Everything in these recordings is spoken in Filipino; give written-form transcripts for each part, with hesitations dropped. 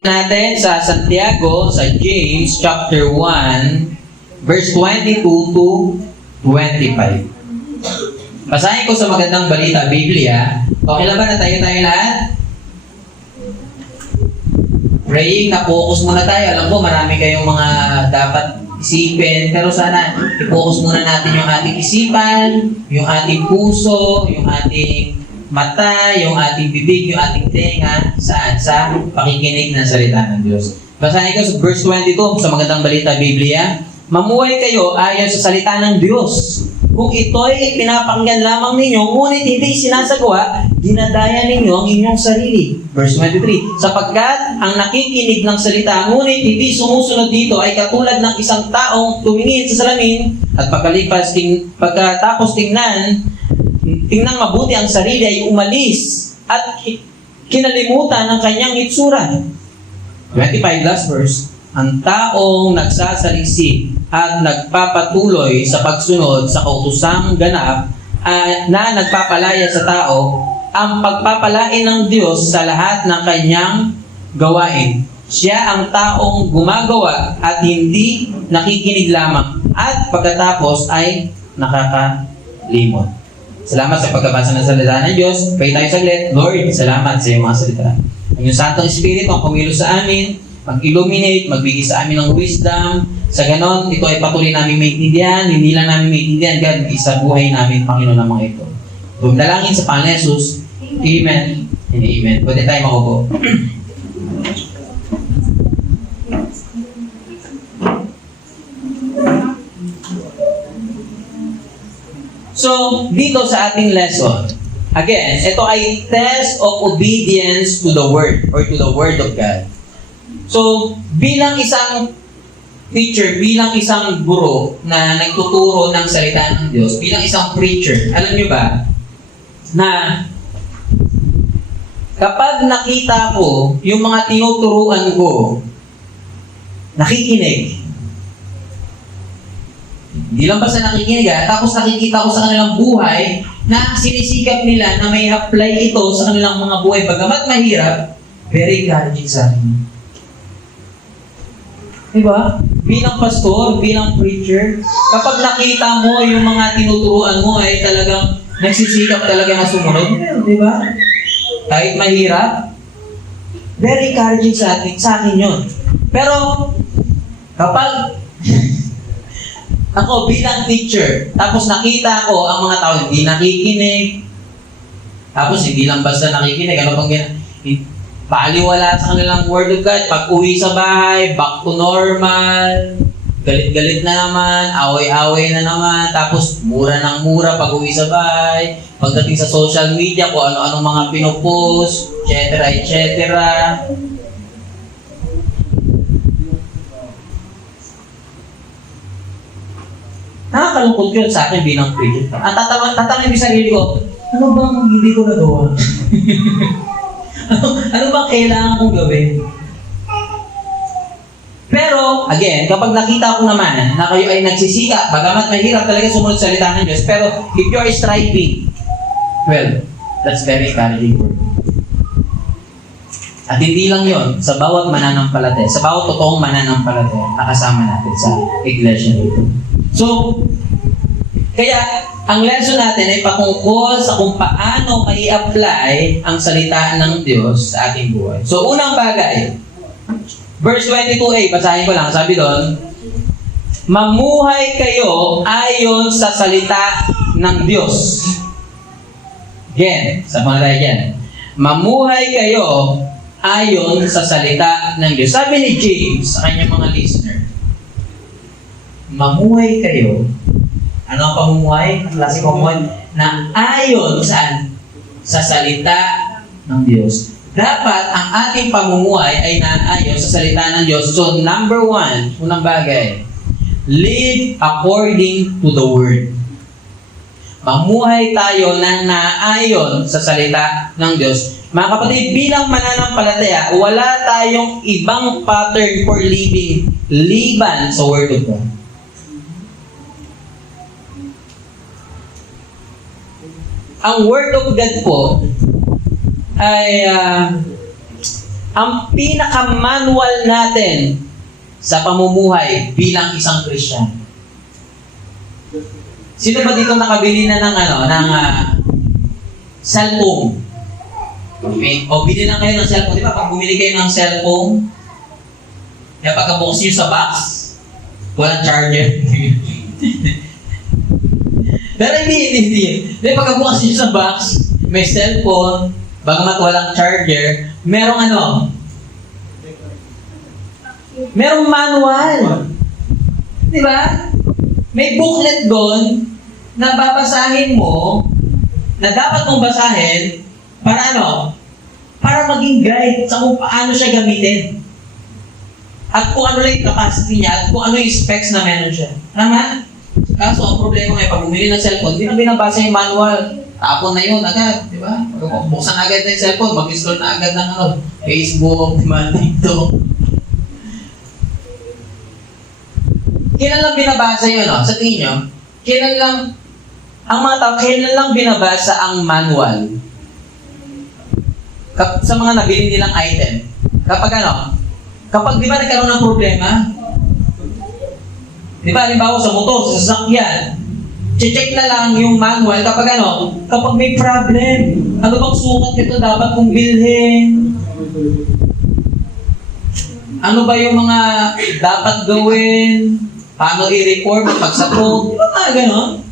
natin sa Santiago, sa James chapter 1, verse 22 to 25. Basahin ko sa magandang balita, Biblia. Okay lang ba na tayo lahat? Praying, na-focus muna tayo. Alam ko, marami kayong mga dapat isipin, pero sana i-focus muna natin yung ating isipan, yung ating puso, yung ating mata, yung ating bibig, yung ating tenga, saan? Sa pakikinig ng salita ng Diyos. Basahin ko sa verse 22 sa magandang balita, Biblia. Mamuhay kayo ayon sa salita ng Diyos. Kung ito'y pinapakinggan lamang ninyo, ngunit hindi sinasagawa, dinadaya ninyo ang inyong sarili. Verse 23, sapagkat ang nakikinig ng salita, ngunit hindi sumusunod dito, ay katulad ng isang taong tumingin sa salamin, at pagkatapos tingnan mabuti ang sarili ay umalis at kinalimutan ng kanyang itsura. 25 last verse. Ang taong nagsasaliksik at nagpapatuloy sa pagsunod sa kautusang ganap na nagpapalaya sa tao, ang pagpapalain ng Diyos sa lahat ng kanyang gawain. Siya ang taong gumagawa at hindi nakikinig lamang at pagkatapos ay nakakalimot. Salamat sa pagkabasa ng salita ng Diyos. Pray tayo saglit. Lord, salamat sa iyong mga salita. Ang iyong Santong Espiritu ang kumilos sa amin, mag-illuminate, magbigay sa amin ng wisdom. Sa ganon, ito ay patuloy namin maintindihan, hindi lang namin maintindihan, God, isa buhay namin, Panginoon, ng mga ito. Dumdalangin sa Panginoon Jesus. Amen and amen. Pwede tayo makupo. So, dito sa ating lesson, again, ito ay test of obedience to the Word or to the Word of God. So, bilang isang teacher, bilang isang guro na nagtuturo ng salita ng Diyos, bilang isang preacher, alam niyo ba na kapag nakita ko yung mga tinuturuan ko, nakikinig. Hindi lang basta nakikinig, tapos nakikita ko sa kanilang buhay na sinisikap nila na may apply ito sa kanilang mga buhay. Bagamat mahirap, very encouraging sa akin. Diba? Bilang pastor, bilang preacher, kapag nakita mo yung mga tinuturuan mo ay talagang nagsisikap talaga na sumunod. Diba? Kahit mahirap, very encouraging sa akin yun. Pero, kapag ako bilang teacher, tapos nakita ko ang mga tao hindi nakikinig, tapos hindi lang basta nakikinig, ano pang baliwala sa kanilang word of God, pag uwi sa bahay, back to normal, galit-galit na naman, away-away na naman, tapos mura ng mura pag uwi sa bahay, pagdating sa social media, kung ano-ano mga pinopost, etc., etc. Nakakalungkot yun sa akin bilang preacher. Ang tatanungin yung sarili ko, ano bang hindi ko nagawa? ano bang kailangan kong gawin? Pero, again, kapag nakita ko naman na kayo ay nagsisika, bagamat mahirap talaga sumunod sa salita ng Diyos, pero if you are striving, well, that's very encouraging word. At hindi lang yon sa bawat mananampalataya, sa bawat totoong mananampalataya, nakasama natin sa iglesia nito. So, kaya ang lesson natin ay patungkol sa kung paano mai-apply ang salita ng Diyos sa ating buhay. So, unang bagay, verse 22a, basahin ko lang, sabi doon, mamuhay kayo ayon sa salita ng Diyos. Again, sabi na tayo dyan. Mamuhay kayo ayon sa salita ng Diyos. Sabi ni James sa kanyang mga listener, mamuhay kayo. Ano ang pamumuhay? Ang klase pamumuhay na ayon saan? Sa salita ng Diyos. Dapat ang ating pamumuhay ay naayon sa salita ng Diyos. So, number one, unang bagay, live according to the Word. Mamuhay tayo na naayon sa salita ng Diyos. Mga kapatid, bilang mananampalataya, wala tayong ibang pattern for living liban sa Word of God. Ang Word of God po ay ang pinaka-manual natin sa pamumuhay bilang isang Christian. Sino ba dito nakabili na ng cellphone? Okay. O bili na kayo ng cellphone. Di ba pag bumili kayo ng cellphone, kaya pagkabukas nyo sa box, walang charger. Pero hindi. Di pagkabukas nyo sa box, may cellphone, bagamat walang charger, merong merong manual. Di ba? May booklet doon na babasahin mo, na dapat mong basahin, para para maging guide sa kung paano siya gamitin. At kung ano lang yung capacity niya, at kung ano yung specs na meron siya. Tama? Kaso ang problema ngayon, pag bumili ng cellphone, hindi na binabasa yung manual. Tapon na yun agad, di ba? Buksan agad na yung cellphone, mag-install na agad ng Facebook, TikTok. Kailan lang binabasa yun, sa tingin nyo? Kailan lang binabasa ang manual? Sa mga nabili nilang item. Kapag di ba nagkaroon ng problema? Di ba, halimbawa sa motor, sa sasakyan, check na lang yung manual kapag may problem. Ano bang sukat nito dapat kong bilhin? Ano ba yung mga dapat gawin? Paano i-report pag sa code? Di ba mga ganon?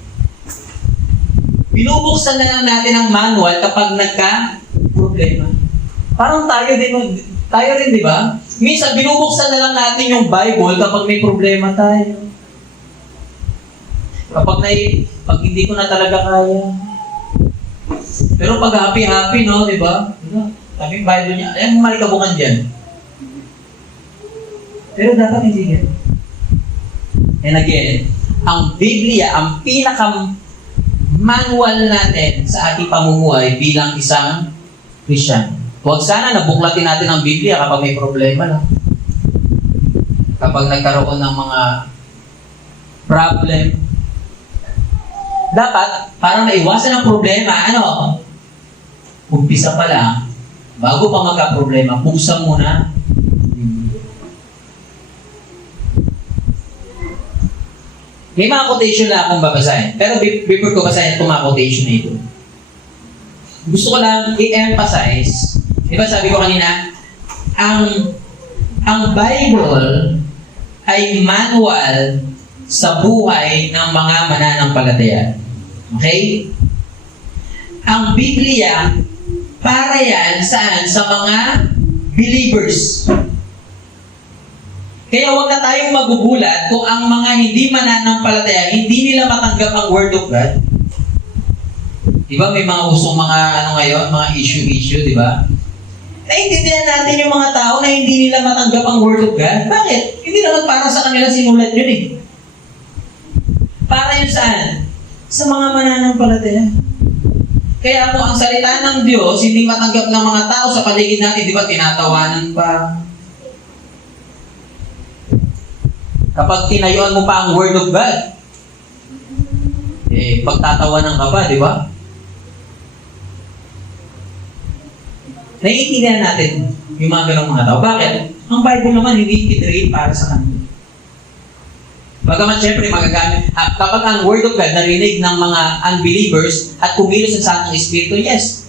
Binubuksan na lang natin ang manual kapag nagka-problema. Parang tayo rin, di ba? Minsan, binubuksan na lang natin yung Bible kapag may problema tayo. Pag hindi ko na talaga kaya. Pero pag happy-happy, di ba? Sabi yung Bible niya, ayan, malikabukan dyan. Pero dapat hindi yan. And again, ang Biblia, ang pinaka-manual natin sa ating pamumuhay bilang isang Christian. Huwag sana nabuklatin natin ang Biblia kapag may problema lang. Kapag nagkaroon ng mga problem. Dapat, para maiwasan ang problema, umpisa pa lang, bago pa magka-problema, buksan muna. May mga quotation na akong babasahin. Pero before ko basahin itong mga quotation na ito, gusto ko lang i-emphasize, di ba sabi ko kanina, ang Bible ay manual sa buhay ng mga mananampalataya. Okay? Ang Biblia, para yan saan? Sa mga believers. Kaya huwag na tayong magugulat kung ang mga hindi mananampalataya, hindi nila matanggap ang Word of God. Di ba may mga usong mga ngayon, mga issue, di ba? Naiintindihan natin yung mga tao na hindi nila matanggap ang Word of God. Bakit? Hindi naman para sa kanila sinulat yun eh. Para yun saan? Sa mga mananampalataya. Kaya kung ang salita ng Diyos hindi matanggap ng mga tao sa paligid natin, di ba tinatawanan pa? Kapag tinayuan mo pa ang Word of God, pagtatawanan ka pa, di ba? Naiintindihan natin yung mga ganong mga tao. Bakit? Ang Bible naman hindi kinreate para sa kanila. Bagaman syempre magagamit. Kapag ang Word of God narinig ng mga unbelievers at kumilos sa Santong Espiritu, yes.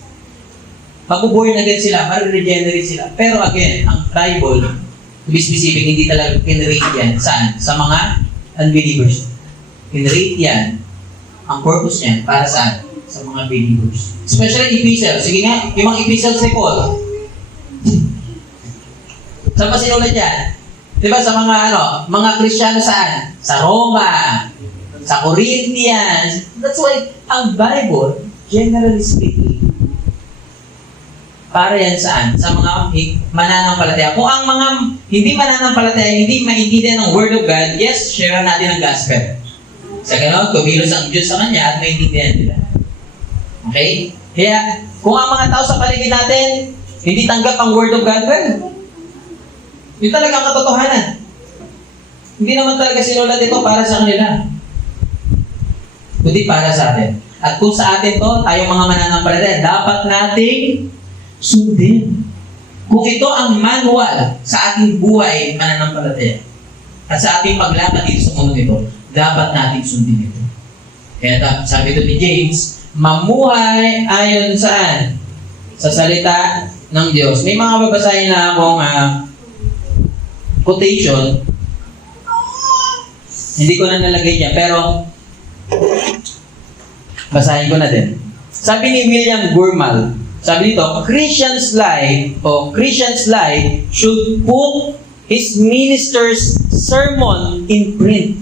Mabuborn again sila, mariregenerate sila. Pero again, ang Bible, to be specific, hindi talaga kinrate yan. Saan? Sa mga unbelievers. Kinrate yan. Ang purpose niyan, para saan? Sa mga believers. Especially epistles. Sige nga, yung mga epistles ni Paul. Saan pa sinulat yan? Diba sa mga Kristiyano saan? Sa Roma, sa Corinthians. That's why, ang Bible, generally speaking, para yan saan? Sa mga mananampalataya. Kung ang mga hindi mananampalataya, hindi maintindihan ng Word of God, yes, share natin ang gospel. Sa ganon, kumilos ang Diyos sa Kanya at maintindihan nila. Okay? Kaya, kung ang mga tao sa paligid natin, hindi tanggap ang Word of God, well, yun talaga ang katotohanan. Hindi naman talaga sinulat ito para sa kanila. Kundi para sa atin. At kung sa atin to, tayong mga mananampalataya, dapat nating sundin. Kung ito ang manual sa ating buhay mananampalataya at sa ating paglakad dito sa mundo ito, dapat natin sundin ito. Kaya sabi ito ni James, mamuhay ayon saan? Sa salita ng Diyos. May mga babasahin na akong quotation. Hindi ko na nalagay niya, pero basahin ko na din. Sabi ni William Gurmal, sabi dito, Christian's life should put his minister's sermon in print.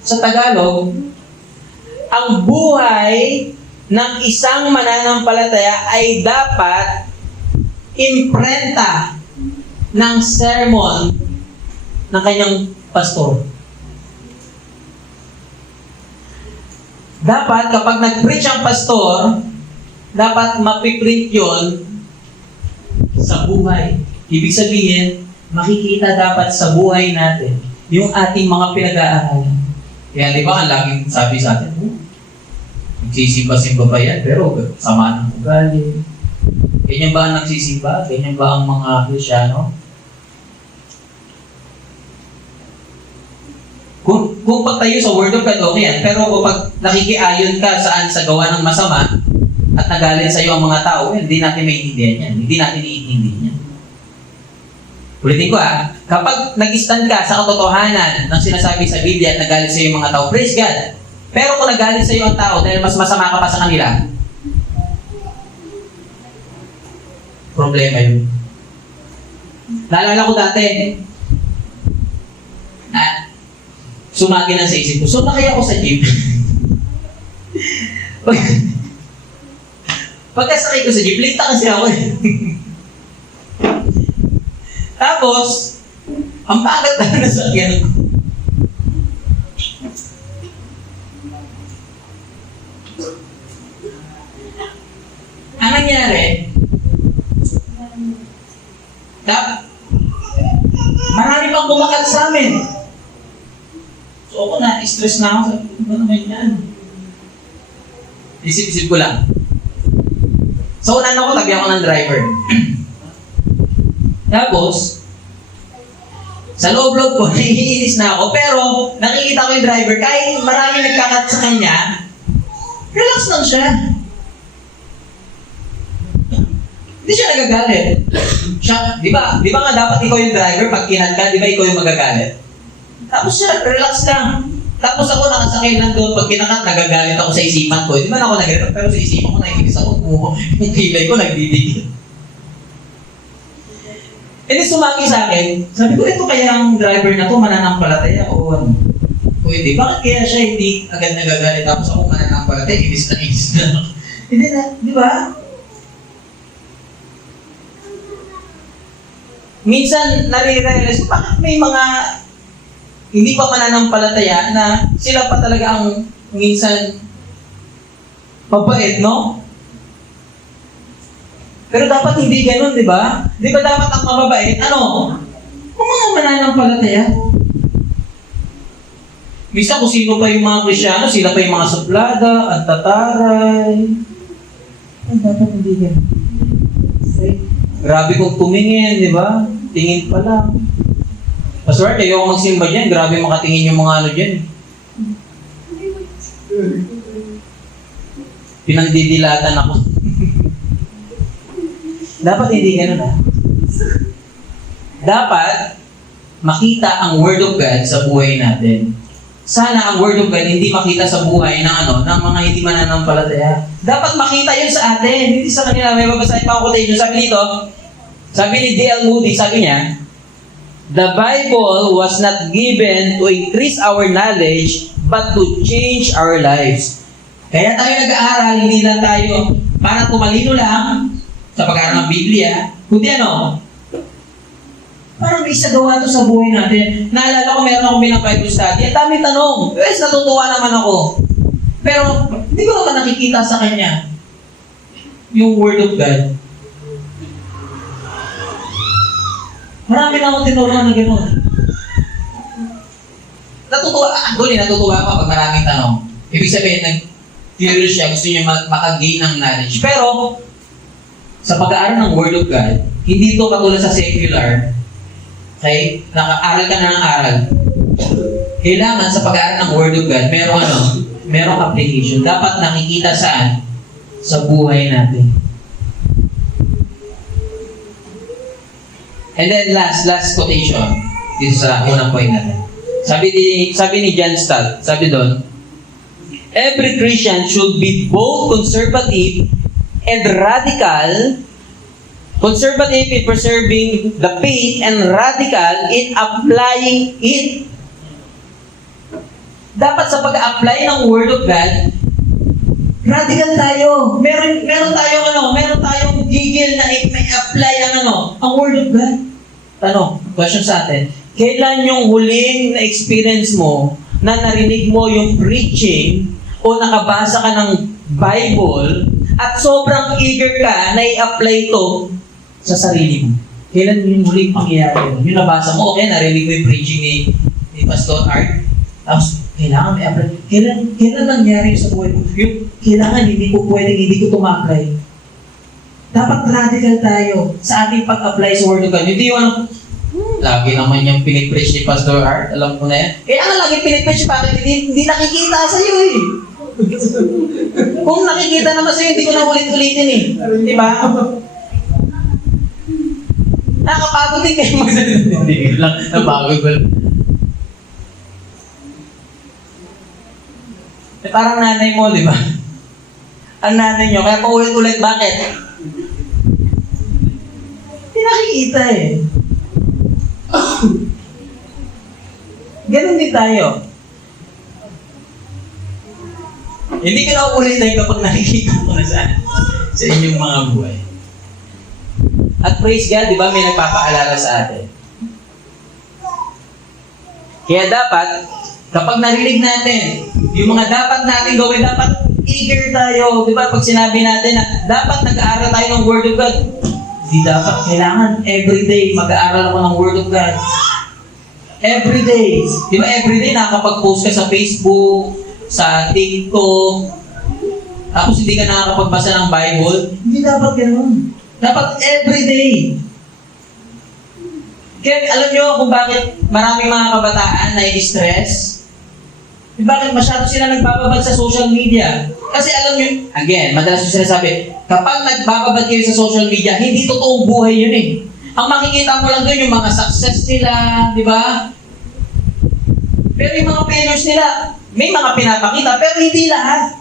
Sa Tagalog, ang buhay ng isang mananampalataya ay dapat imprenta ng sermon ng kanyang pastor. Dapat kapag nag-preach ang pastor, dapat mapiprint yon sa buhay. Ibig sabihin, makikita dapat sa buhay natin yung ating mga pinag-aaralan. Kaya di ba, ang laging sabi sa atin, nagsisimba-simba ba yan? Pero sama ng ugali. Ganyan ba ang nagsisimba? Ganyan ba ang mga Kristyano? Kung pagtayo sa Word of God, okay yan. Pero kapag nakikiayon ka saan sa gawa ng masama at nagalit sa iyo ang mga tao, hindi natin maintindihan yan. Hindi natin iintindihan yan. Ulitin ko kapag nag-stand ka sa katotohanan ng sinasabi sa Biblia at nagalit sa iyo yung mga tao, praise God. Pero kung nagalit sa iyo ang tao dahil mas masama ka pa sa kanila, problema yun. Naalala ko dati, sumagi na sa isip ko. Sumakay ako sa jeep. Pagkasakay ko sa jeep, lita kasi ako eh. Tapos, ang bagat na nasakyan ko. Ang nangyari, marami pang bumakat sa amin. So ako na-stress na ako. Sabi ko, ano naman yan? Isip-isip ko lang. So unan ako, tabi ako ng driver. Tapos, sa loob-loob ko, naiinis na ako. Pero, nakikita ko yung driver, kahit marami nagkakat sa kanya, relax lang siya. Hindi siya nagagalit. Siya, di ba nga dapat ikaw yung driver, pag kinat ka, di ba ikaw yung magagalit? Tapos siya, relax lang. Tapos ako nakasakay lang doon, pag kinakat, nagagalit ako sa isipan ko. Di ba na ako nagagalit, pero sa isipan ko, nakikinis ako. Yung kilay ko, nagdidikit. E di sumaki sa akin, sabi ko, ito kaya ang driver na to, mananampalataya o ano? O hindi, bakit kaya siya hindi agad nagagalit, tapos ako mananampalataya, inis na. Hindi na, di ba? Minsan, nare-realize ko, bakit may mga hindi pa mananampalataya na sila pa talaga ang minsan mabait, no? Pero dapat hindi ganun, di ba? Di ba dapat ang mababait? Ano? Kung mga mananampalataya. Minsan kung sino pa yung mga Kristyano, sila pa yung mga suplada, at tataray. Ay, dapat hindi ganun. Okay. Grabe kung tumingin, di ba? Tingin pa lang. Pastor, kayo ako magsimba dyan. Grabe makatingin yung mga ano dyan. Pinagdidilatan ako. Dapat hindi ganun Dapat makita ang Word of God sa buhay natin. Sana ang Word of God hindi makita sa buhay ng mga hindi mananampalataya. Dapat makita yun sa atin. Hindi sa kanila. May babasahin pa ako quotation. Sabi ni D.L. Moody, sabi niya, the Bible was not given to increase our knowledge, but to change our lives. Kaya tayo nag-aaral, hindi lang tayo para tumalino lang sa pag-aaral ng Biblia, kundi para may isagawa ito sa buhay natin. Naalala ko, meron akong binang Bible study. Ang dami tanong. Yes, natutuwa naman ako. Pero, hindi ko naman nakikita sa kanya yung Word of God. Marami na akong tinuruan na gano'n. Natutuwa ako pag maraming tanong. Ibig sabihin, nag-curious siya, gusto niya makagain ng knowledge. Pero, sa pag-aaral ng Word of God, Hindi to katulad sa secular. Okay? Nakaaral ka na ng aral. Kailangan sa pag-aaral ng Word of God, merong application. Dapat nakikita saan? Sa buhay natin. And then last quotation. Dito sa unang point natin. Sabi ni John Stott, sabi doon, every Christian should be both conservative and radical. Conservative in preserving the faith and radical in applying it. Dapat sa pag-apply ng Word of God, radical tayo. Meron tayong gigil na may apply ang Word of God. Question sa atin. Kailan yung huling na experience mo na narinig mo yung preaching o nakabasa ka ng Bible at sobrang eager ka na i-apply ito sa sarili mo? Kailan yung huling pangyayari mo? Yung nabasa mo, okay, narinig mo yung preaching ni Pastor Art. Tapos, kailangan may apply. Kailan nangyari sa buhay mo? Yung kailangan, hindi ko tumapply. Dapat radical tayo sa ating pag-apply sa Word of God. Hindi yung lagi naman yung pinipreach ni Pastor Art. Alam ko na yan. Kailangan lagi pinipreach, bakit hindi nakikita sa iyo eh. Kung nakikita naman sa iyo, hindi ko na ulit-ulitin eh. Di ba? Nakapagod din kayo magsalita. Hindi lang, napagod ko lang. Parang nanay mo, di ba? Ang nanay nyo, kaya paulit-ulit, bakit? Hindi nakikita eh. Ganun din tayo. Hindi ka na uulitin kapag nakikita mo na sa inyong mga buhay. At praise God, di ba, may nagpapaalala sa atin. Kaya dapat, kapag narinig natin, yung mga dapat natin gawin, dapat eager tayo. Di ba, pag sinabi natin na dapat nag-aaral tayo ng Word of God, di dapat, kailangan everyday mag-aaral ako ng Word of God. Everyday. Di ba, everyday nakakapag-post ka sa Facebook, sa TikTok, tapos hindi ka nakakapagbasa ng Bible. Hindi dapat ganoon. Dapat everyday. Kaya alam nyo kung bakit maraming mga kabataan na i-stress? Bakit masyado sila nagbababad sa social media? Kasi alam nyo, again, madalas yung sinasabi, kapag nagbababad kayo sa social media, hindi totoong buhay yun eh. Ang makikita mo lang doon yung mga success nila, di ba? Pero yung mga failures nila, may mga pinapakita, pero hindi lahat.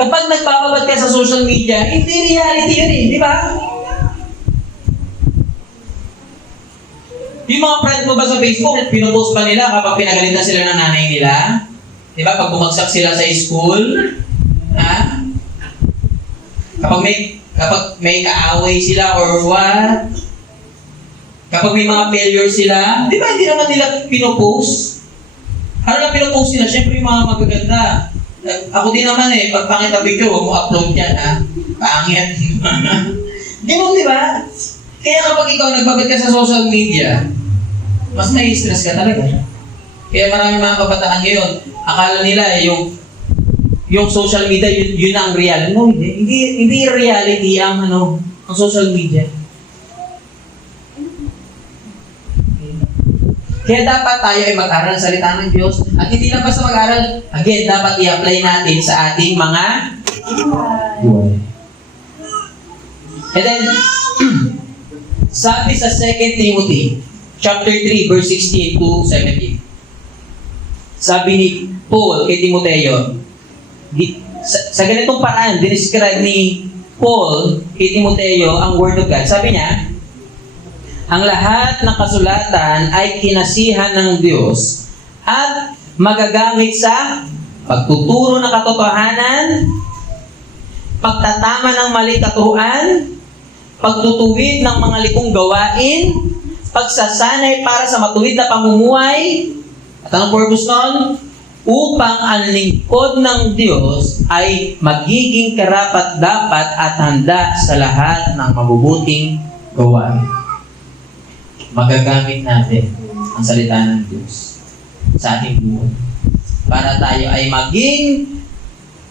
Kapag nagbababad ka sa social media, hindi reality yun eh, di ba? Yung mga friend mo ba sa Facebook, pinupost pa nila kapag pinagalitan sila ng nanay nila? Di ba? Pag bumagsak sila sa school, ha? Kapag may kaaway sila or what? Kapag may mga failure sila, di ba hindi naman nila pinupost? Ano na pinupost nila? Siyempre yung mga magaganda. Ako din naman eh, pag pangit ang picture, huwag mo upload yan ha. Pangit. Ganun, di ba? Kaya kapag ikaw nagbabad ka sa social media, mas nai-stress ka talaga. Kaya maraming mga kabataan ngayon, akala nila eh, yung social media, yun ang reality. No, hindi reality ang social media. Kaya dapat tayo ay mag-aral sa salita ng Diyos. At hindi lang basta mag-aral, again, dapat i-apply natin sa ating mga buhay. And then, sabi sa 2 Timothy, chapter 3, verse 16 to 17. Sabi ni Paul kay Timoteo, sa ganitong paraan, dinescribe ni Paul kay Timoteo ang Word of God. Sabi niya, ang lahat ng kasulatan ay kinasihan ng Diyos at magagamit sa pagtuturo ng katotohanan, pagtatama ng mali katuruan, pagtutuwid ng mga likong gawain, pagsasanay para sa matuwid na pamumuhay. At anong purpose nun? Upang ang lingkod ng Diyos ay magiging karapat-dapat at handa sa lahat ng mabubuting gawain. Magagamit natin ang salita ng Diyos sa ating buhay para tayo ay maging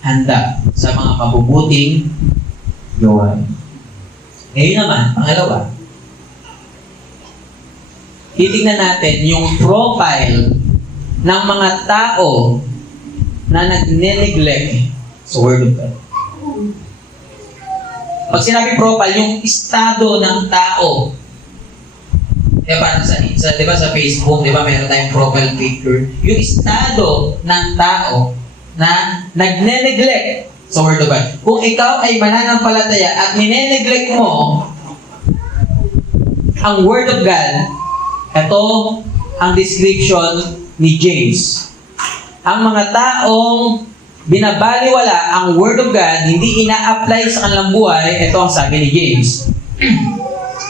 handa sa mga mabubuting gawain. Ngayon naman, pangalawa, titignan natin yung profile ng mga tao na nagne-neglect sa Word of God. Pag sinabi profile, yung estado ng tao. Parang di ba sa Facebook, di ba meron tayong profile picture. Yung estado ng tao na nagne-neglect sa Word of God. Kung ikaw ay mananampalataya at nineneglect mo ang Word of God, ito ang description ni James. Ang mga taong binabaliwala ang Word of God, hindi ina-apply sa kanilang buhay, ito ang sabi ni James.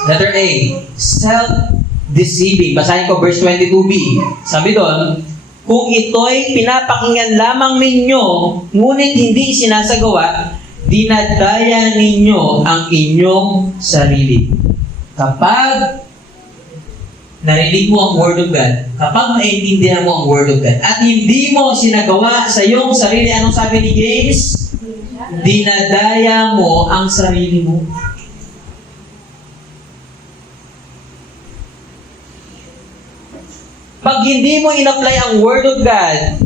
Letter A, self-deceiving. Basahin ko verse 22b. Sabi doon, kung ito'y pinapakinggan lamang ninyo, ngunit hindi sinasagawa, dinadaya ninyo ang inyong sarili. Kapag narinig mo ang Word of God, kapag maintindihan mo ang Word of God, at hindi mo sinagawa sa iyong sarili, anong sabi ni James? Dinadaya mo ang sarili mo. Pag hindi mo in-apply ang Word of God,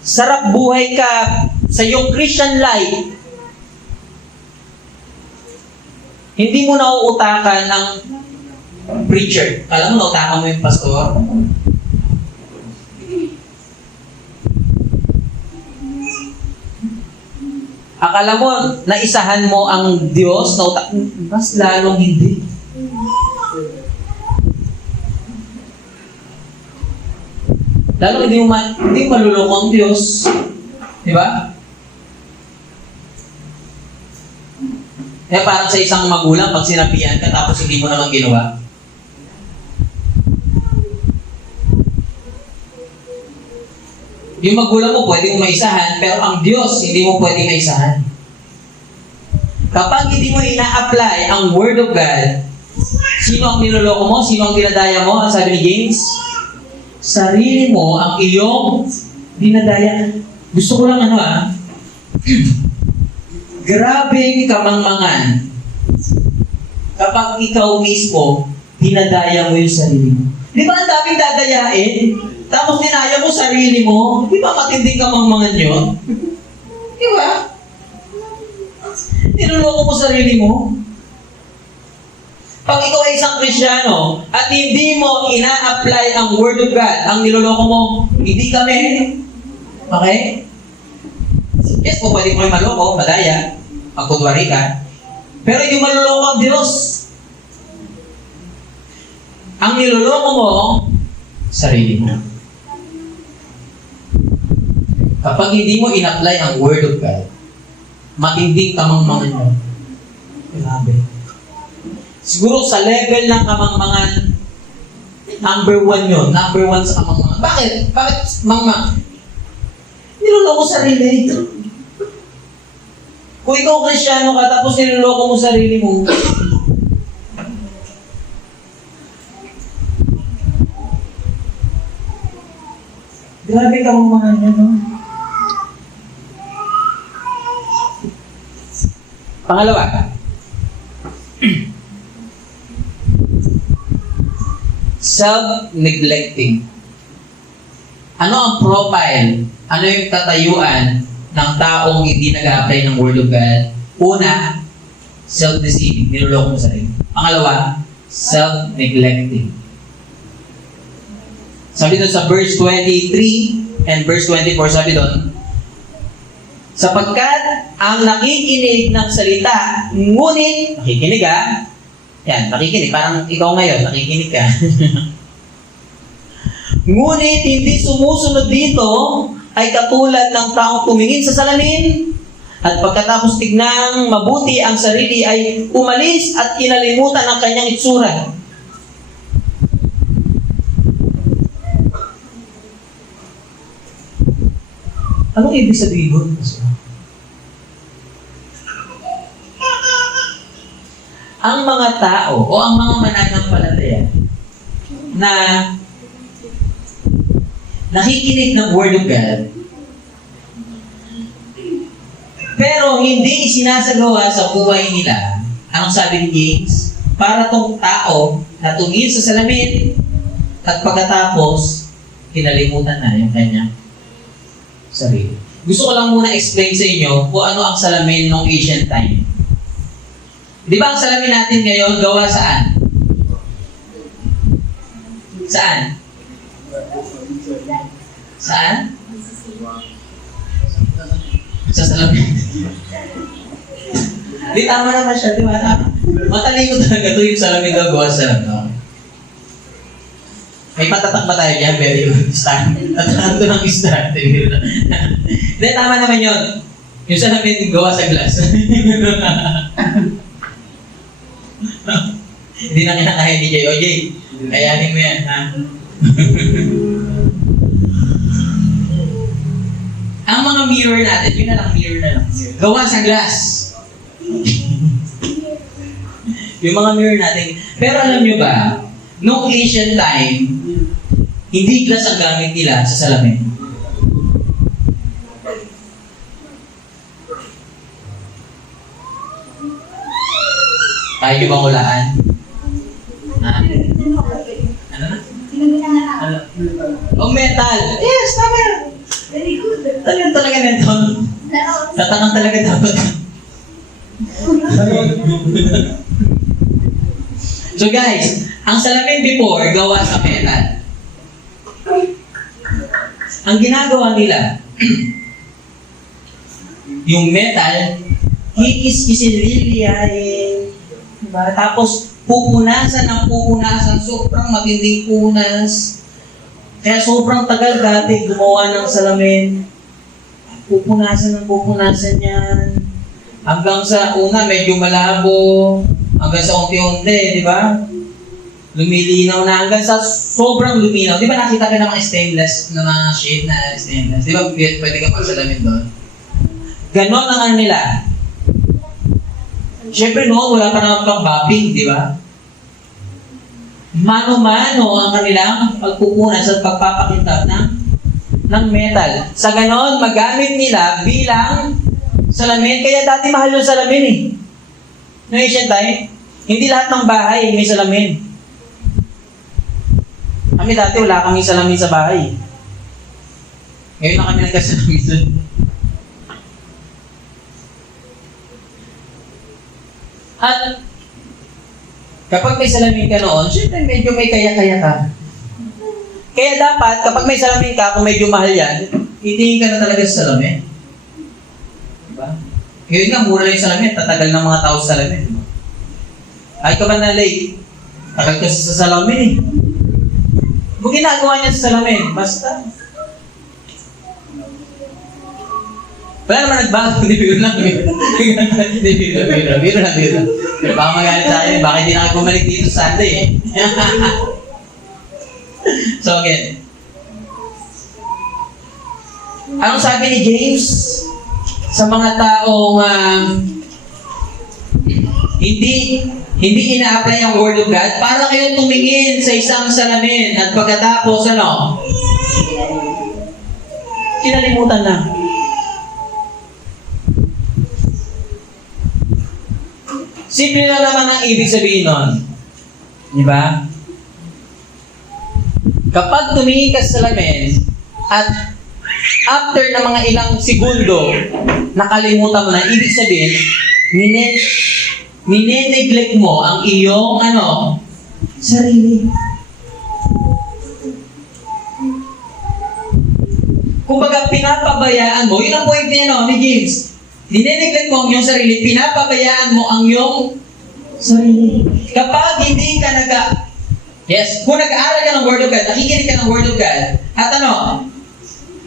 sarap buhay ka sa iyong Christian life, hindi mo nauutakan ang preacher. Alam mo, nautakan mo yung pastor? Akala mo, naisahan mo ang Diyos, mas lalong hindi. Lalo hindi mo maluloko ang Diyos. Di ba? Kaya parang sa isang magulang, pag sinabihan ka tapos hindi mo naman ginawa. Yung magulang mo pwede mo maisahan, pero ang Diyos hindi mo pwede maisahan. Kapag hindi mo ina-apply ang Word of God, sino ang niloloko mo? Sino ang dinadaya mo? Ang sabi ni James, sarili mo ang iyong dinadaya. Gusto ko lang grabing kamangmangan kapag ikaw mismo dinadaya mo yung sarili mo. Di ba ang daming dadayain? Tapos dinaya mo sarili mo? Di ba matinding kamangmangan yun? Di ba? Niloloko mo sarili mo? Pag ikaw ay isang Kristiyano at hindi mo ina-apply ang Word of God, ang niloloko mo, hindi kami. Okay? Yes po, pwede mo kayo maloko, madaya, magkudwari ka. Pero hindi maloloko ang Diyos. Ang niloloko mo, sarili mo. Kapag hindi mo in-apply ang Word of God, matinding kamangmangan mo. Grabe. Siguro sa level ng kamangmangan, number 1 yun. Number 1 sa kamangmangan. Bakit? Bakit mangmang? Niloloko sarili. Kung ikaw Kristiyano ka, tapos niloloko mo sarili mo, grabe kamangmangan yun, no? Pangalawa, self-neglecting. Ano ang profile? Ano yung tatayuan ng taong hindi nag-a-apply ng Word of God? Una, self-deceiving. Niloloko mo sarili. Pangalawa, self-neglecting. Sabi doon sa verse 23 and verse 24, sabi doon, sapagkat ang nakikinig ng salita, ngunit, nakikinig yan, nakikinig. Parang ikaw ngayon, nakikinig ka. Ngunit hindi sumusunod dito ay katulad ng taong tumingin sa salamin at pagkatapos tignang mabuti ang sarili ay umalis at kinalimutan ang kanyang itsura. Anong ibig sabihin? Ang mga tao o ang mga mananampalataya na nakikinig ng Word of God, pero hindi isinasagawa sa buhay nila. Anong sabi ni James? Para tong tao na tumingin sa salamin at pagkatapos, kinalimutan na yung kanyang sarili. Gusto ko lang muna explain sa inyo kung ano ang salamin ng ancient time. Di ba ang salamin natin ngayon gawa saan? Saan? Saan? Sa salamin. Di tama naman siya, di ba? Matalikod talaga ito yung salamin na gawa sa salamin. May patatak ba tayo dyan? Very good. Tatakan ito ng start. Hindi, tama naman yun. Yung salamin gawa sa glass. Hindi na kinakaya ni Jay. O Jay, kayanin mo yan, ha? Ang mga mirror natin, yun na lang, mirror na lang. Gawa sa glass. Yung mga mirror natin. Pero alam nyo ba, noong ancient time, hindi glass ang gamit nila sa salamin. Kaya nyo bang hulaan? Ha? Ano na? Ano? Oh, metal! Yes, tama! Very good. Talaga nito. Tatanong talaga dapat. So guys, ang salamin before, gawa sa metal. Ang ginagawa nila, yung metal, hikis-kisin, liliyahin, diba? Tapos, pupunasan ng pupunasan, sobrang matinding punas. Kaya sobrang tagal dati gumawa ng salamin. Pupunasan ng pupunasan yan. Hanggang sa una, medyo malabo. Hanggang sa unti-unti, di ba? Lumilinaw na hanggang sa sobrang luminaw. Di ba nakita ka ng mga stainless, na mga shade na stainless? Di ba pwede ka pagsalamin doon? Ganon ang ano nila. Siyempre noon, wala pa naman pang mapping, di ba? Mano-mano ang kanilang pagpupunas at pagpapakintab ng metal. Sa ganon, magamit nila bilang salamin. Kaya dati mahal yung salamin eh. No ancient time, hindi lahat ng bahay may salamin. Kami dati wala kaming salamin sa bahay. Ngayon na kami nagkasalamin doon. At kapag may salamin ka noon, syempre medyo may kaya-kaya ka. Kaya dapat, kapag may salamin ka, kung medyo mahal yan, itingin ka na talaga sa salamin. Diba? Ngayon nga, mura lang yung salamin, tatagal ng mga tao sa salamin. Diba? Ay ka ba na late? Tagal ka sa salamin eh. Kung ginagawa niya sa salamin, basta. Wala naman nagbago, hindi biro lang. Hindi biro lang. Pero baka magalit tayo, baka hindi na kayo bumalik dito sa Sunday eh. So again, anong sabi ni James sa mga taong hindi ina-apply ang Word of God? Para kayo tumingin sa isang salamin at pagkatapos kinalimutan na. Simple na naman ang ibig sabihin nun. Di ba? Kapag tumingin ka sa salamin at after ng mga ilang segundo, nakalimutan mo na, ibig sabihin, nineneglect mo ang iyong sarili. Kumbaga, pinapabayaan mo, yun ang point niya ni James. Nineneglect mo ang iyong sarili, pinapabayaan mo ang iyong sarili. Kapag hindi ka kung nag-aaral ka ng Word of God, nakikinig ka ng Word of God, at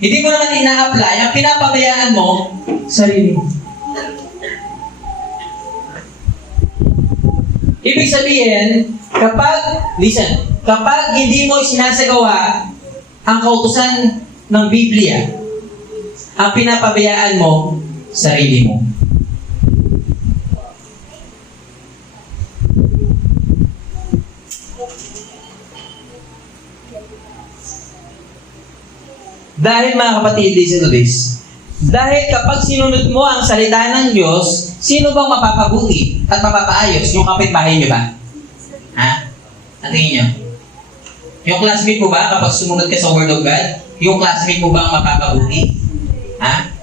hindi mo naman ina-apply, ang pinapabayaan mo, sarili mo. Ibig sabihin, kapag hindi mo sinasagawa ang kautusan ng Biblia, ang pinapabayaan mo, sarili mo. Dahil mga kapatid, listen to this. Dahil kapag sinunod mo ang salita ng Diyos, sino bang mapapabuti at mapapaayos? Yung kapitbahay niyo ba? Ha? Ang tingin niyo? Yung classmate mo ba, kapag sumunod ka sa Word of God, yung classmate mo ba ang mapapabuti? Ha?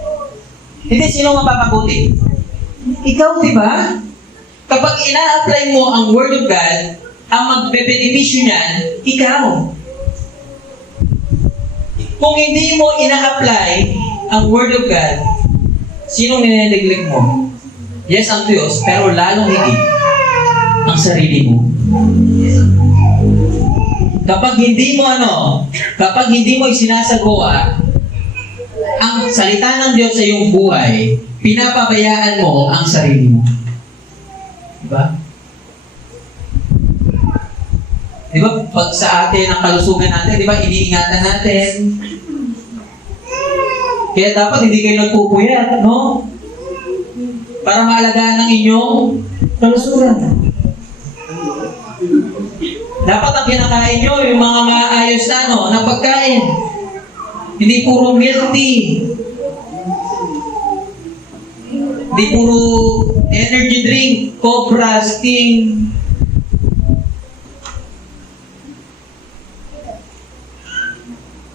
Hindi, sino mapapabuti? Ikaw, di ba? Kapag ina-apply mo ang Word of God, ang magbe-benepisyo niyan, ikaw. Kung hindi mo ina-apply ang Word of God, sinong nineneglect mo? Yes, ang Diyos, pero lalong higit ang sarili mo. Kapag hindi mo isinasagawa ang salita ng Diyos sa iyong buhay, pinapabayaan mo ang sarili mo. Diba? Diba, pag sa atin ang kalusugan natin, diba, iniingatan natin. Kaya dapat hindi kayo nagpupuyat, no? Para maalagaan ang inyong kalusugan. Dapat ang kinakain nyo, yung mga maayos na pagkain. Hindi puro milk tea. Hindi puro energy drink, Cobra, Sting.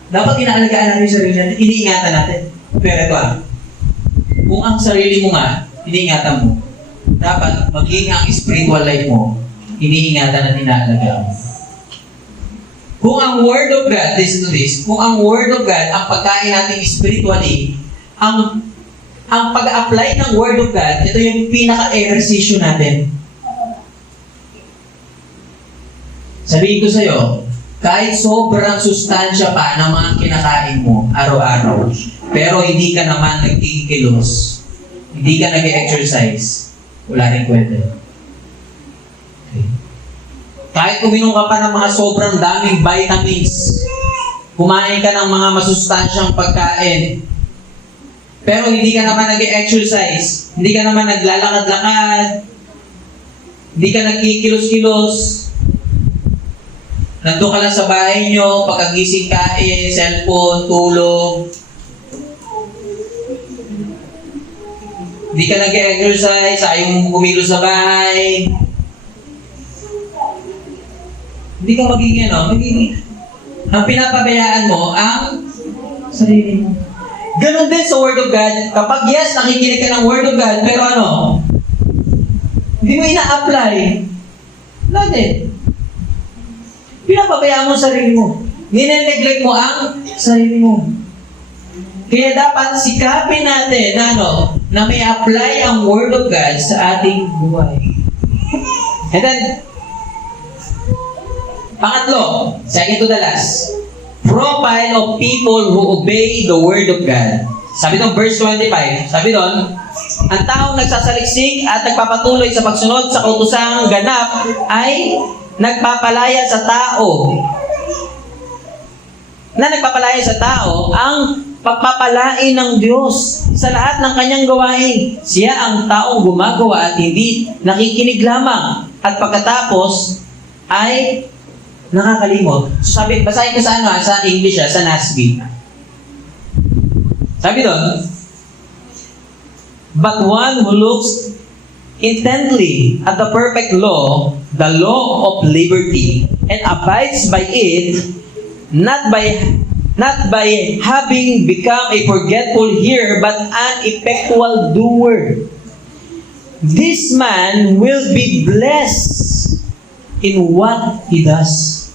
Dapat inaalagaan natin yung sarili natin, iniingatan natin. Pero ito kung ang sarili mo nga, iniingatan mo, dapat maging ang spiritual life mo, iniingatan at inaalagaan mo. Kung ang Word of God, listen to this, kung ang Word of God, ang pagkain natin spiritually, ang pag-apply ng Word of God, ito yung pinaka-exercisyo natin. Sabihin ko sa'yo, kahit sobrang sustansya pa ng mga kinakain mo araw-araw, pero hindi ka naman nagkikilos, hindi ka nag-exercise, wala rin kwenta. Okay. Kahit uminom ka pa ng mga sobrang daming vitamins, kumain ka ng mga masustansyang pagkain, pero hindi ka naman nag-exercise, hindi ka naman naglalakad-lakad, hindi ka nagkikilos-kilos, nandun ka lang sa bahay nyo, pagkagising kain, cellphone, tulog. Hindi ka nag-exercise, ayaw mong kumilos sa bahay. Hindi ka magiging ang pinapabayaan mo ang sarili mo. Ganon din sa Word of God. Kapag yes, nakikinig ka ng Word of God, pero hindi mo ina-apply. Wala din. Pinapabayaan mo ang sarili mo. Nineneglect mo ang sarili mo. Kaya dapat sikapin natin na may apply ang Word of God sa ating buhay. And then, pangatlo, second to the last, profile of people who obey the Word of God. Sabi doon, verse 25, sabi doon, ang taong nagsasaliksik at nagpapatuloy sa pagsunod sa kautusang ganap ay nagpapalaya sa tao. Nagpapalaya sa tao ang pagpapalain ng Diyos sa lahat ng kanyang gawain. Siya ang taong gumagawa at hindi nakikinig lamang. At pagkatapos ay nakakalimot. So sabi, basahin ko sa English, sa NASB. Sabi doon, but one who looks intently at the perfect law, the law of liberty, and abides by it, not by having become a forgetful hearer, but an effectual doer. This man will be blessed in what he does.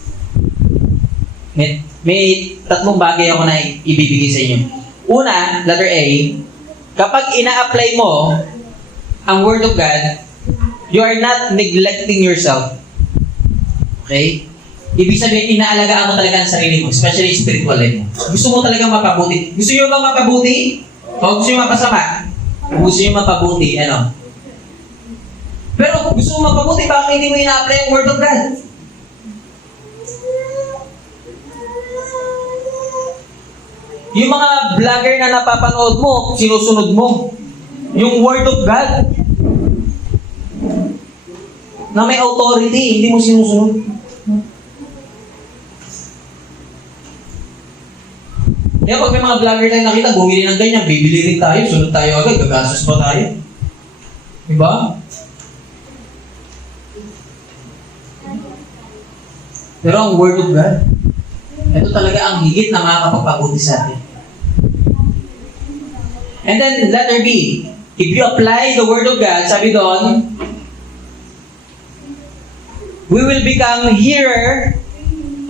May tatlong bagay ako na ibibigay sa inyo. Una, letter A, kapag ina-apply mo ang Word of God, you are not neglecting yourself. Okay? Ibig sabihin, inaalagaan mo talaga ang sarili mo, especially spiritual life mo. Gusto mo talaga mapabuti. Gusto nyo ba mapabuti? O gusto nyo mapasama? Gusto nyo mapabuti, Pero gusto mo mapabuti, bakit hindi mo ina-apply ang Word of God? Yung mga vlogger na napapanood mo, sinusunod mo. Yung Word of God na may authority, hindi mo sinusunod. Kaya pag may mga vlogger tayo nakita, bumili ng ganyan, bibili rin tayo, sunod tayo agad, gagastos pa tayo. Diba? Pero ang Word of God, ito talaga ang higit na makakapagpabuti sa atin. And then, letter B. If you apply the Word of God, sabi doon, we will become hearer,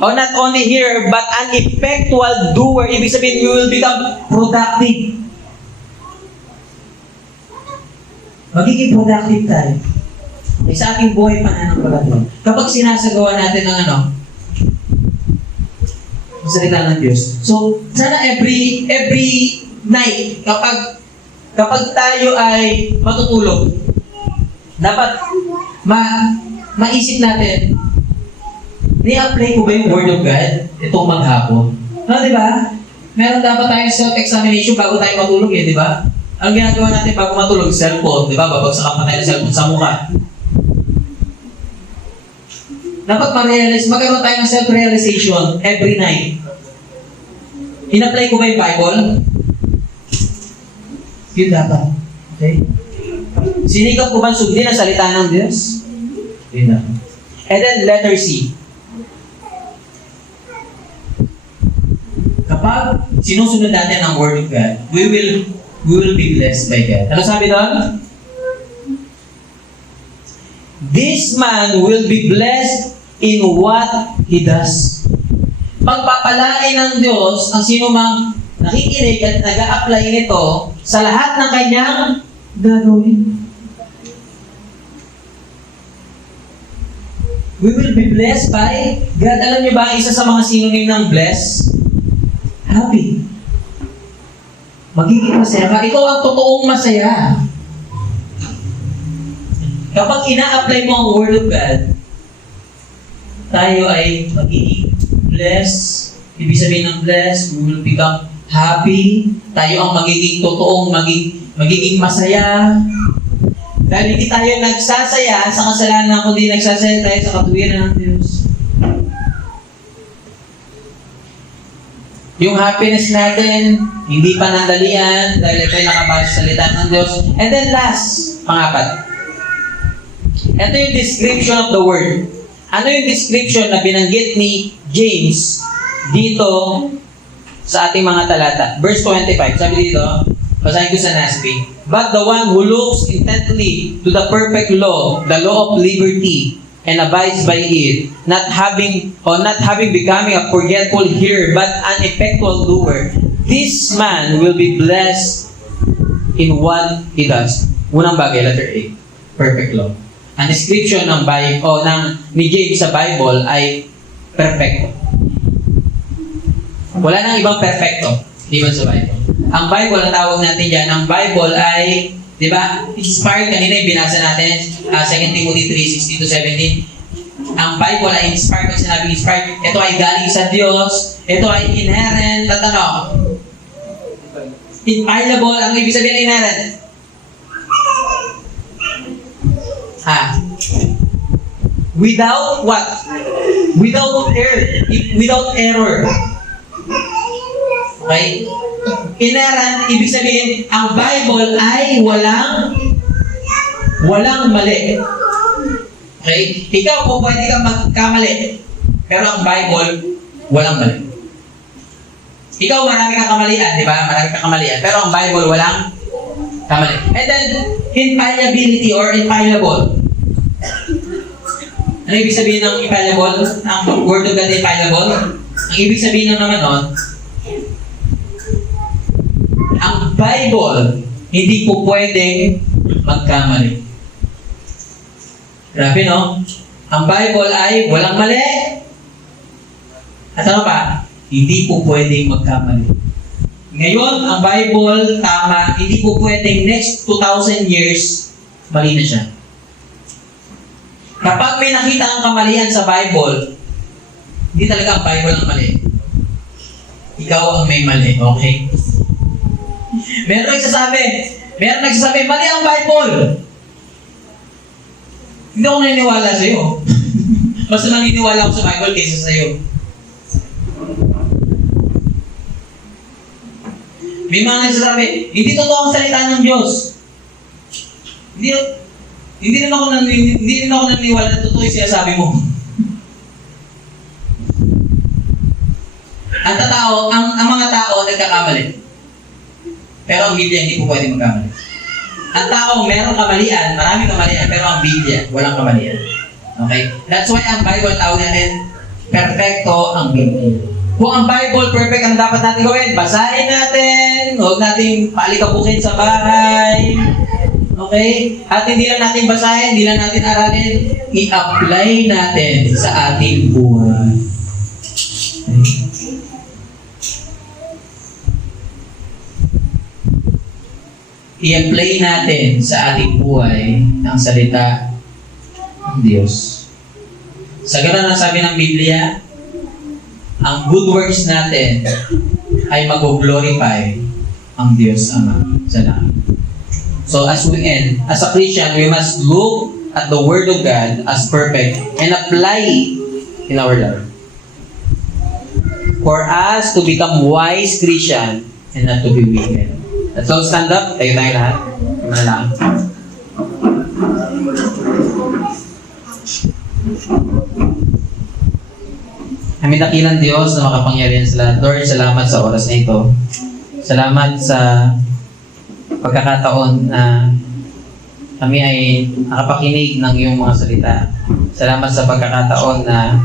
or not only hearer, but an effectual doer. Ibig sabihin, you will become productive. Magiging productive tayo. Sa ating buhay pananampalataya. Kapag sinasagawa natin ng ang salita ng Diyos. So, sana every night, kapag tayo ay matutulog, dapat maisip natin, ni-apply ko ba yung Word of God itong maghapon? No, di ba? Meron dapat tayong self-examination bago tayo matulog di ba? Ang ginagawa natin bago matulog, cellphone, di ba? Babagsakan pa tayo ng cellphone sa mukha. Dapat magkaroon tayo ng self-realization every night. In-apply ko ba yung Bible? Yun dapat. Okay? Sinikap ko ba sundin ang salita ng Diyos? Yun dapat. And then, letter C. Kapag sinusunod natin ang Word of God, we will be blessed by God. Ano sabi doon? This man will be blessed in what he does. Pagpapalain ng Diyos ang sino mang nakikinig at nag-a-apply nito sa lahat ng kanyang gagawin. We will be blessed by God. Alam niyo ba, isa sa mga synonym ng bless? Happy. Magiging masaya ka. Ikaw ang totoong masaya. Kapag ina-apply mo ang Word of God, tayo ay magiging blessed. Ibig sabihin ng blessed, we will become happy. Tayo ang magiging totoong, magiging masaya. Dahil hindi tayo nagsasaya sa kasalanan, kundi nagsasaya tayo sa katuwiran ng Diyos. Yung happiness natin, hindi panandalian, dahil ito'y nakabase sa salita ng Diyos. And then last, pangapat. Ito yung description of the word. Ano yung description na binanggit ni James dito sa ating mga talata? Verse 25, sabi dito, basahin ko sa NASB. But the one who looks intently to the perfect law, the law of liberty, and abides by it, not having becoming a forgetful hearer, but an effectual doer, this man will be blessed in what he does. Unang bagay, letter A, perfect law. Ang description ng Bible ni James sa Bible ay perfecto. Wala nang ibang perfecto, di ba sa Bible? Ang Bible, ang tawag natin dyan, ang Bible ay, di ba, inspired, kanina yung binasa natin, 2 Timothy 3:16-17. Ang Bible ay inspired, pag sinabi inspired, ito ay galing sa Diyos, ito ay inherent, at infallible, ang ibig sabihin inherent. Without what? Without error. Okay? Inerrant, ibig sabihin, ang Bible ay walang mali. Okay? Ikaw po pwede kang magkamali, pero ang Bible, walang mali. Ikaw, marami kang kamalian, di ba? Marami kang kamalian, pero ang Bible, walang kamali. And then, infallibility or infallible. Ano ibig sabihin ng infallible? Ang Word of God infallible? Ang ibig sabihin naman nun, ang Bible, hindi po pwedeng magkamali. Grabe, no? Ang Bible ay walang mali. At ano pa? Hindi po pwedeng magkamali. Ngayon, ang Bible, tama, hindi po pwedeng next 2,000 years, mali na siya. Kapag may nakita ang kamalian sa Bible, hindi talaga ang Bible ang mali. Ikaw ang may mali, okay? Meron nagsasabi, mali ang Bible. Hindi ako naniniwala sa'yo. Mas naniniwala ako sa Bible kaysa sa'yo. May mga nagsasabi, hindi totoo ang salita ng Diyos. Hindi rin ako naniniwala na totoo yung sinasabi mo. Ang mga tao nagkakamali. Pero ang Biblia hindi po pwede magkamali. Ang tao merong kamalian, maraming kamalian, pero ang Biblia walang kamalian. Okay? That's why ang Bible tawag natin, perfecto ang Biblia. Kung ang Bible perfect ang dapat natin gawin, basahin natin, huwag natin palikabukin sa bahay. Okay? At hindi lang natin basahin, hindi lang natin aralin, i-apply natin sa ating buhay. I-apply natin sa ating buhay ang salita ng Diyos. Sa ganun ang sabi ng Biblia, ang good works natin ay mag-glorify ang Diyos Ama sa langit. So as we end, as a Christian, we must look at the Word of God as perfect and apply it in our life. For us to become wise Christian and not to be wicked. Let's all stand up. Tayo lahat. Manalangin. Aming dakilang Diyos na makapangyarihan sa lahat. Lord, salamat sa oras na ito. Salamat sa pagkakataon na kami ay nakapakinig ng iyong mga salita. Salamat sa pagkakataon na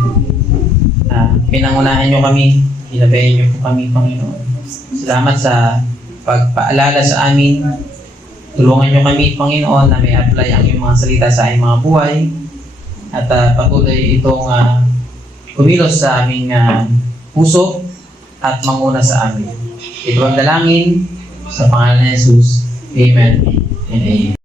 pinangunahan niyo kami, ginabayan niyo po kami, Panginoon. Salamat sa pagpaalala sa amin. Tulungan niyo kami, Panginoon, na may apply ang iyong mga salita sa aming mga buhay at patuloy itong kumilos sa aming puso at manguna sa amin. Ito ang dalangin sa pangalan ni Jesus. Amen and amen.